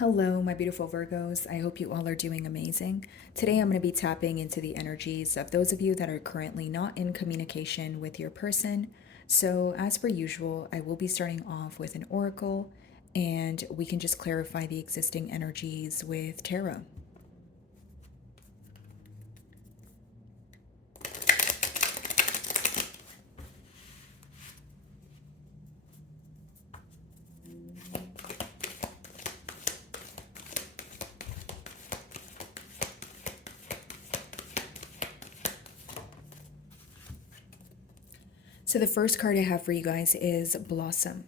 Hello, my beautiful Virgos. I hope you all are doing amazing. Today, I'm going to be tapping into the energies of those of you that are currently not in communication with your person. So, as per usual, I will be starting off with an oracle and we can just clarify the existing energies with tarot. So, the first card I have for you guys is Blossom.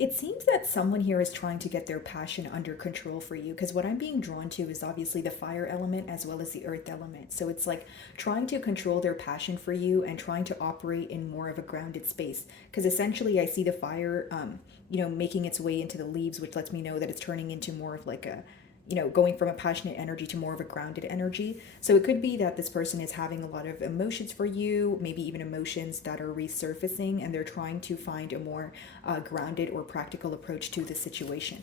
It seems that someone here is trying to get their passion under control for you because what I'm being drawn to is obviously the fire element as well as the earth element. So it's like trying to control their passion for you and trying to operate in more of a grounded space. Because essentially, I see the fire, making its way into the leaves, which lets me know that it's turning into more of like a going from a passionate energy to more of a grounded energy. So it could be that this person is having a lot of emotions for you, maybe even emotions that are resurfacing, and they're trying to find a more grounded or practical approach to the situation.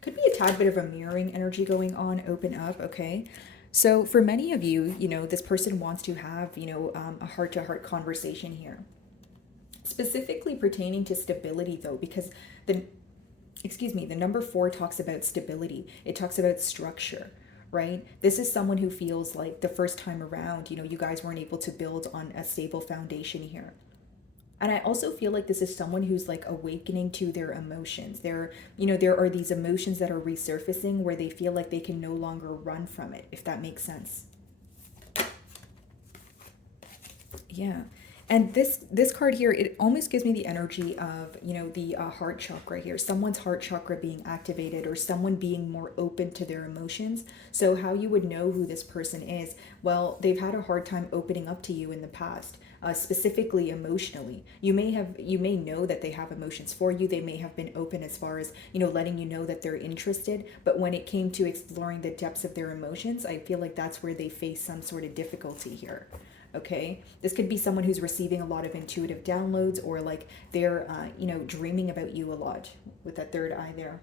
Could be a tad bit of a mirroring energy going on, open up, okay? So for many of you, this person wants to have, a heart to heart conversation here. Specifically pertaining to stability though, because the number 4 talks about stability. It talks about structure, right? This is someone who feels like the first time around, you guys weren't able to build on a stable foundation here. And I also feel like this is someone who's like awakening to their emotions. There are these emotions that are resurfacing where they feel like they can no longer run from it, if that makes sense. Yeah. And this card here, it almost gives me the energy of, the heart chakra here. Someone's heart chakra being activated or someone being more open to their emotions. So how you would know who this person is, well, they've had a hard time opening up to you in the past. Specifically emotionally, you may know that they have emotions for you. They may have been open as far as letting you know that they're interested, but when it came to exploring the depths of their emotions, I feel like that's where they face some sort of difficulty here. Okay, this could be someone who's receiving a lot of intuitive downloads, or like they're dreaming about you a lot with that third eye there.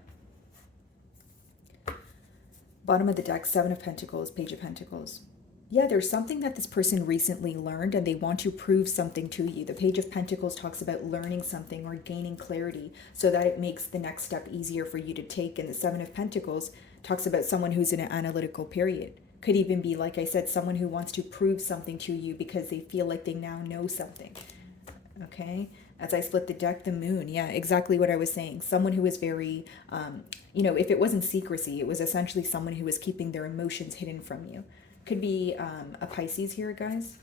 Bottom of the deck, 7 of Pentacles, Page of Pentacles. Yeah, there's something that this person recently learned and they want to prove something to you. The Page of Pentacles talks about learning something or gaining clarity so that it makes the next step easier for you to take. And the 7 of Pentacles talks about someone who's in an analytical period. Could even be, like I said, someone who wants to prove something to you because they feel like they now know something. Okay, as I split the deck, the Moon. Yeah, exactly what I was saying. Someone who is very, if it wasn't secrecy, it was essentially someone who was keeping their emotions hidden from you. Could be a Pisces here, guys.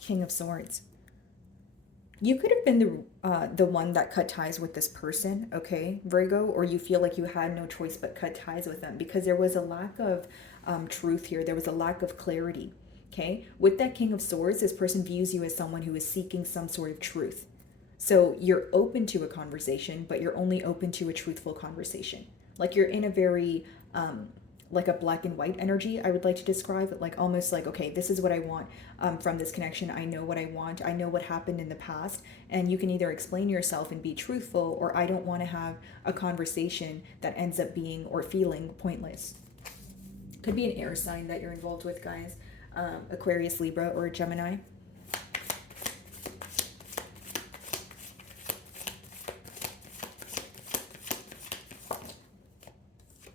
King of Swords. You could have been the one that cut ties with this person, okay, Virgo, or you feel like you had no choice but cut ties with them because there was a lack of truth here. There was a lack of clarity. Okay, with that King of Swords, this person views you as someone who is seeking some sort of truth. So you're open to a conversation, but you're only open to a truthful conversation. Like you're in a very like a black and white energy, I would like to describe it, like almost like, okay, this is what I want from this connection. I know what I want. I know what happened in the past. And you can either explain yourself and be truthful, or I don't want to have a conversation that ends up being or feeling pointless. Could be an air sign that you're involved with, guys. Aquarius, Libra, or Gemini.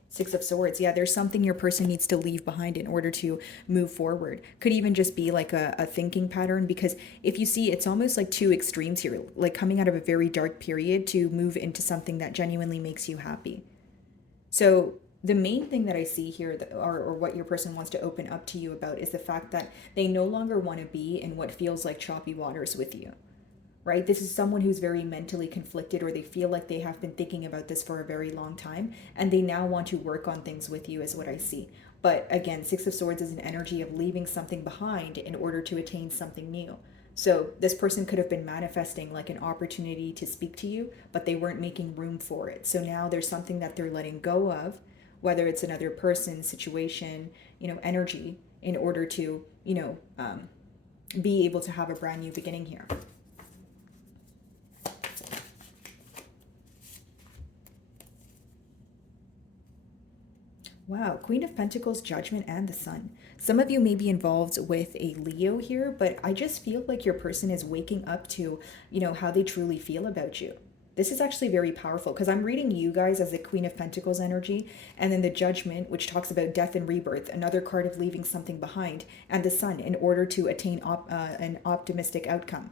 Six of Swords. Yeah, there's something your person needs to leave behind in order to move forward. Could even just be like a thinking pattern, because if you see, it's almost like two extremes here, like coming out of a very dark period to move into something that genuinely makes you happy. So the main thing that I see here, or what your person wants to open up to you about, is the fact that they no longer want to be in what feels like choppy waters with you, right? This is someone who's very mentally conflicted, or they feel like they have been thinking about this for a very long time and they now want to work on things with you, is what I see. But again, Six of Swords is an energy of leaving something behind in order to attain something new. So this person could have been manifesting like an opportunity to speak to you, but they weren't making room for it. So now there's something that they're letting go of, whether it's another person, situation, energy, in order to, be able to have a brand new beginning here. Wow, Queen of Pentacles, Judgment, and the Sun. Some of you may be involved with a Leo here, but I just feel like your person is waking up to, how they truly feel about you. This is actually very powerful because I'm reading you guys as the Queen of Pentacles energy, and then the Judgment, which talks about death and rebirth, another card of leaving something behind, and the Sun in order to attain an optimistic outcome.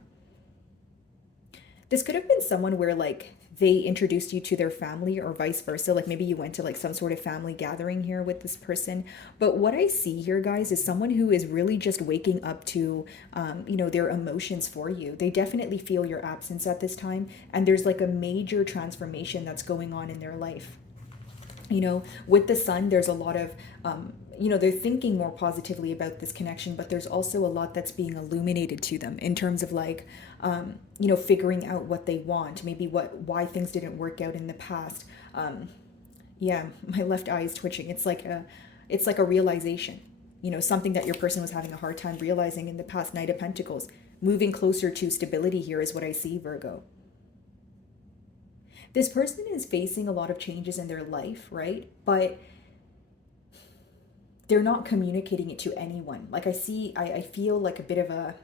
This could have been someone where like they introduced you to their family or vice versa. Like maybe you went to like some sort of family gathering here with this person. But what I see here, guys, is someone who is really just waking up to, their emotions for you. They definitely feel your absence at this time. And there's like a major transformation that's going on in their life. With the Sun, there's a lot of, they're thinking more positively about this connection, but there's also a lot that's being illuminated to them in terms of like, figuring out what they want, maybe why things didn't work out in the past. Yeah, my left eye is twitching. It's like a realization, something that your person was having a hard time realizing in the past. Knight of Pentacles, moving closer to stability here is what I see, Virgo. This person is facing a lot of changes in their life, right? But they're not communicating it to anyone. Like I feel like a bit of a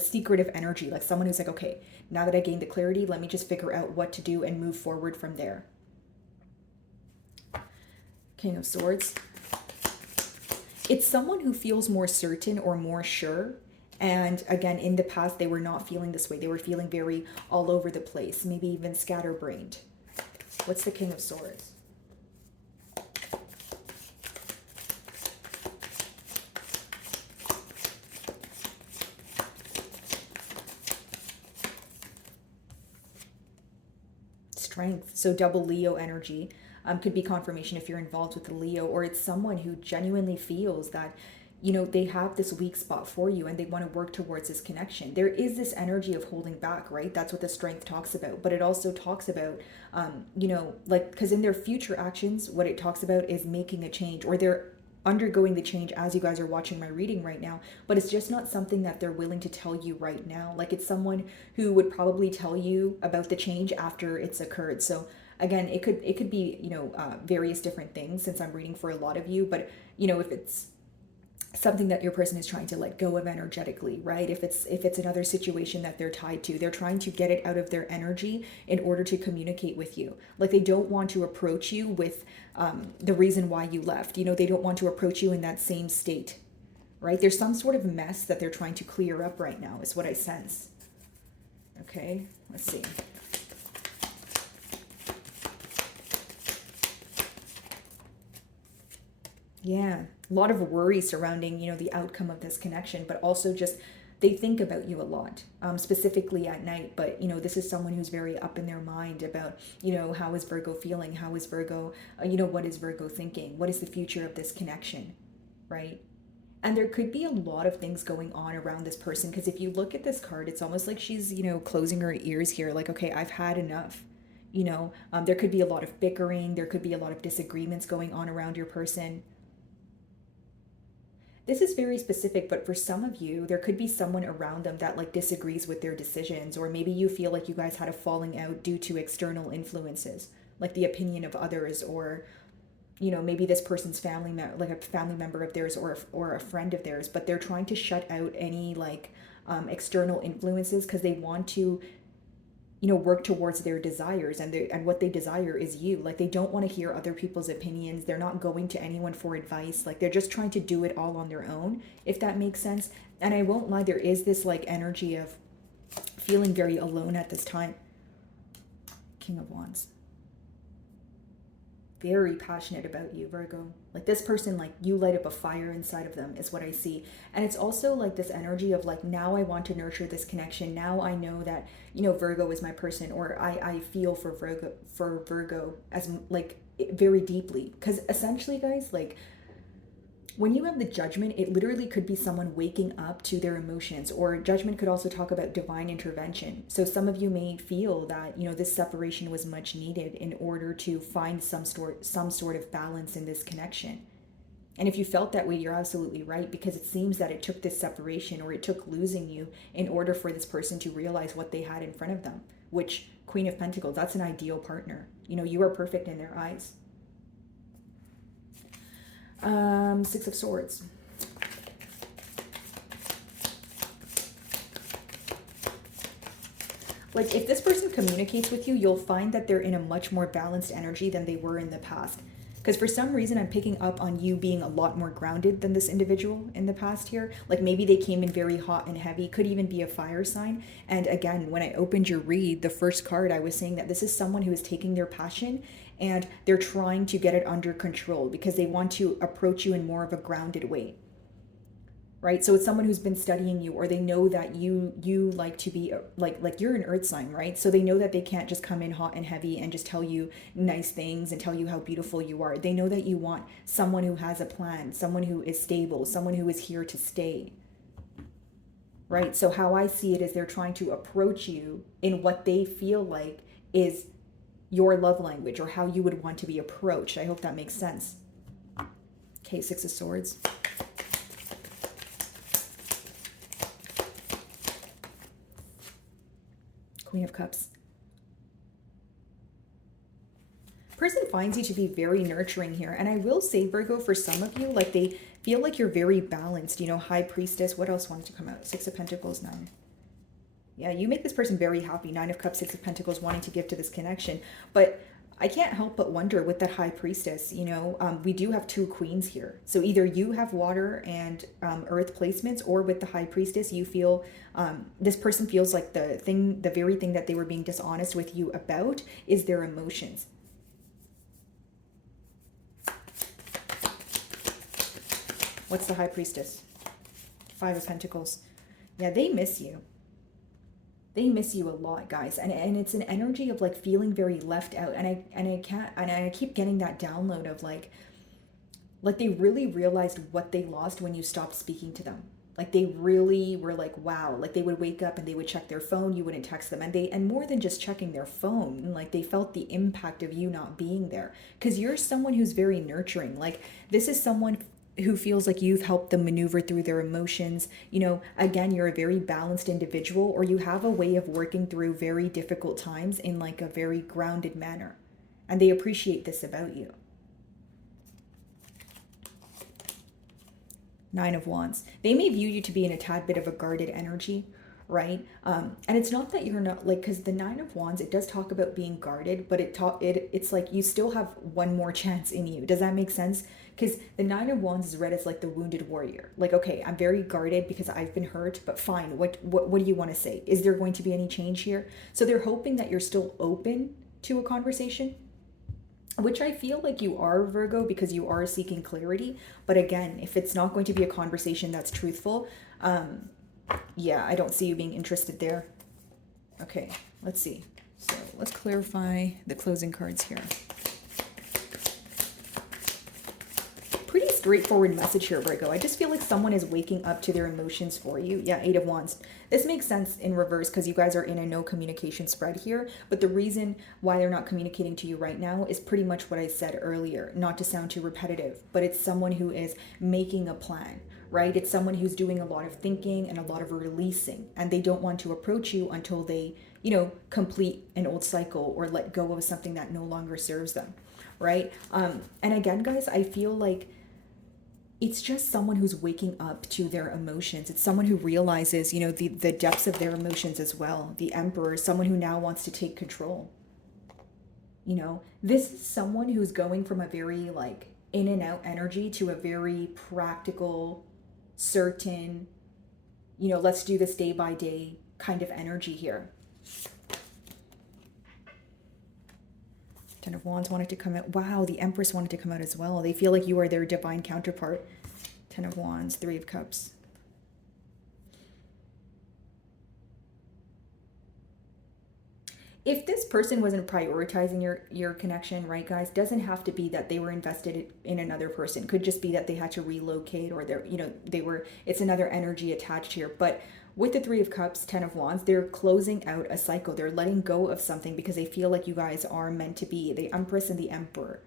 secretive energy, like someone who's like, okay, now that I gained the clarity, let me just figure out what to do and move forward from there. King of Swords. It's someone who feels more certain or more sure. And again, in the past, they were not feeling this way. They were feeling very all over the place, maybe even scatterbrained. What's the King of Swords? Strength. So double Leo energy could be confirmation if you're involved with the Leo, or it's someone who genuinely feels that they have this weak spot for you and they want to work towards this connection. There is this energy of holding back, right? That's what the strength talks about. But it also talks about, because in their future actions, what it talks about is making a change, or they're undergoing the change as you guys are watching my reading right now, but it's just not something that they're willing to tell you right now. Like it's someone who would probably tell you about the change after it's occurred. So again, it could be, various different things since I'm reading for a lot of you, but if it's something that your person is trying to let go of energetically, right? If it's another situation that they're tied to, they're trying to get it out of their energy in order to communicate with you. Like they don't want to approach you with the reason why you left. They don't want to approach you in that same state, right? There's some sort of mess that they're trying to clear up right now is what I sense. Okay, let's see. Yeah, a lot of worry surrounding, the outcome of this connection, but also just they think about you a lot, specifically at night. But, this is someone who's very up in their mind about, how is Virgo feeling? How is Virgo, what is Virgo thinking? What is the future of this connection, right? And there could be a lot of things going on around this person, because if you look at this card, it's almost like she's, closing her ears here, like, okay, I've had enough. There could be a lot of bickering. There could be a lot of disagreements going on around your person. This is very specific, but for some of you, there could be someone around them that like disagrees with their decisions, or maybe you feel like you guys had a falling out due to external influences, like the opinion of others, or maybe this person's like a family member of theirs, or a friend of theirs, but they're trying to shut out any like external influences because they want to work towards their desires, and what they desire is you. Like they don't want to hear other people's opinions. They're not going to anyone for advice. Like they're just trying to do it all on their own, if that makes sense. And I won't lie, there is this like energy of feeling very alone at this time. King of Wands. Very passionate about you, Virgo. Like this person, like you light up a fire inside of them is what I see. And it's also like this energy of like, now I want to nurture this connection. Now I know that, Virgo is my person, or I feel for Virgo as like very deeply. Because essentially, guys, like When you have the Judgment, it literally could be someone waking up to their emotions, or Judgment could also talk about divine intervention. So some of you may feel that, this separation was much needed in order to find some sort of balance in this connection. And if you felt that way, you're absolutely right, because it seems that it took this separation, or it took losing you, in order for this person to realize what they had in front of them, which Queen of Pentacles, that's an ideal partner. You are perfect in their eyes. Six of Swords. Like, if this person communicates with you, you'll find that they're in a much more balanced energy than they were in the past. Because for some reason, I'm picking up on you being a lot more grounded than this individual in the past here. Like, maybe they came in very hot and heavy, could even be a fire sign. And again, when I opened your read, the first card, I was saying that this is someone who is taking their passion and they're trying to get it under control because they want to approach you in more of a grounded way. Right? So it's someone who's been studying you, or they know that you like to be like you're an earth sign, right? So they know that they can't just come in hot and heavy and just tell you nice things and tell you how beautiful you are. They know that you want someone who has a plan, someone who is stable, someone who is here to stay. Right? So how I see it is they're trying to approach you in what they feel like is your love language, or how you would want to be approached. I hope that makes sense. Okay, Six of Swords. Queen of Cups. Person finds you to be very nurturing here. And I will say, Virgo, for some of you, like, they feel like you're very balanced. High Priestess. What else wants to come out? Six of Pentacles, 9. Yeah, you make this person very happy. 9 of Cups, 6 of Pentacles, wanting to give to this connection. But I can't help but wonder with that High Priestess, we do have 2 queens here. So either you have water and earth placements, or with the High Priestess, you feel this person feels like the very thing that they were being dishonest with you about is their emotions. What's the High Priestess? 5 of Pentacles. Yeah, they miss you. They miss you a lot, guys, and it's an energy of like feeling very left out, and I keep getting that download of like they really realized what they lost when you stopped speaking to them. Like, they really were like, wow. Like, they would wake up and they would check their phone, you wouldn't text them, and more than just checking their phone, like, they felt the impact of you not being there, because you're someone who's very nurturing. Like, this is someone who feels like you've helped them maneuver through their emotions. Again, you're a very balanced individual, or you have a way of working through very difficult times in like a very grounded manner. And they appreciate this about you. 9 of Wands. They may view you to be in a tad bit of a guarded energy, right? And it's not that you're not, like, because the 9 of Wands, it does talk about being guarded, but it's like you still have one more chance in you. Does that make sense? Because the 9 of Wands is read as like the wounded warrior. Like, okay, I'm very guarded because I've been hurt, but fine. What do you want to say? Is there going to be any change here? So they're hoping that you're still open to a conversation, which I feel like you are, Virgo, because you are seeking clarity. But again, if it's not going to be a conversation that's truthful, yeah, I don't see you being interested there. Okay, let's see. So let's clarify the closing cards here. Pretty straightforward message here, Virgo. I just feel like someone is waking up to their emotions for you. Yeah, 8 of Wands. This makes sense in reverse because you guys are in a no communication spread here. But the reason why they're not communicating to you right now is pretty much what I said earlier. Not to sound too repetitive, but it's someone who is making a plan, right? It's someone who's doing a lot of thinking and a lot of releasing. And they don't want to approach you until they, complete an old cycle or let go of something that no longer serves them, right? And again, guys, I feel like it's just someone who's waking up to their emotions. It's someone who realizes, the depths of their emotions as well. The Emperor is someone who now wants to take control. This is someone who's going from a very like in and out energy to a very practical, certain, let's do this day by day kind of energy here. 10 of Wands wanted to come out. Wow, the Empress wanted to come out as well. They feel like you are their divine counterpart. 10 of Wands, 3 of Cups. if this person wasn't prioritizing your connection, right, guys, doesn't have to be that they were invested in another person. Could just be that they had to relocate, or they're, they were, it's another energy attached here. But with the Three of Cups, Ten of Wands, they're closing out a cycle. They're letting go of something because they feel like you guys are meant to be. The Empress and the Emperor.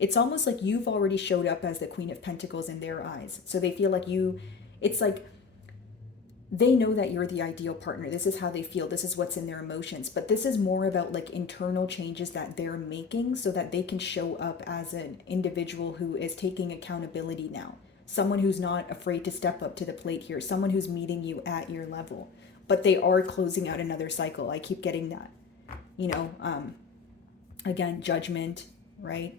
It's almost like you've already showed up as the Queen of Pentacles in their eyes. So they feel like it's like they know that you're the ideal partner. This is how they feel. This is what's in their emotions. But this is more about like internal changes that they're making so that they can show up as an individual who is taking accountability now. Someone who's not afraid to step up to the plate here. Someone who's meeting you at your level. But they are closing out another cycle. I keep getting that. Again, judgment, right?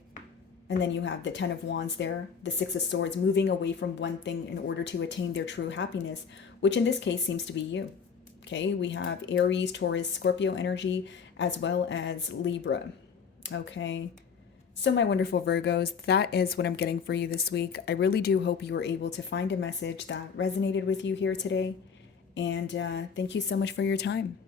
And then you have the Ten of Wands there, the Six of Swords, moving away from one thing in order to attain their true happiness, which in this case seems to be you. Okay, we have Aries, Taurus, Scorpio energy, as well as Libra. Okay, so my wonderful Virgos, that is what I'm getting for you this week. I really do hope you were able to find a message that resonated with you here today. And thank you so much for your time.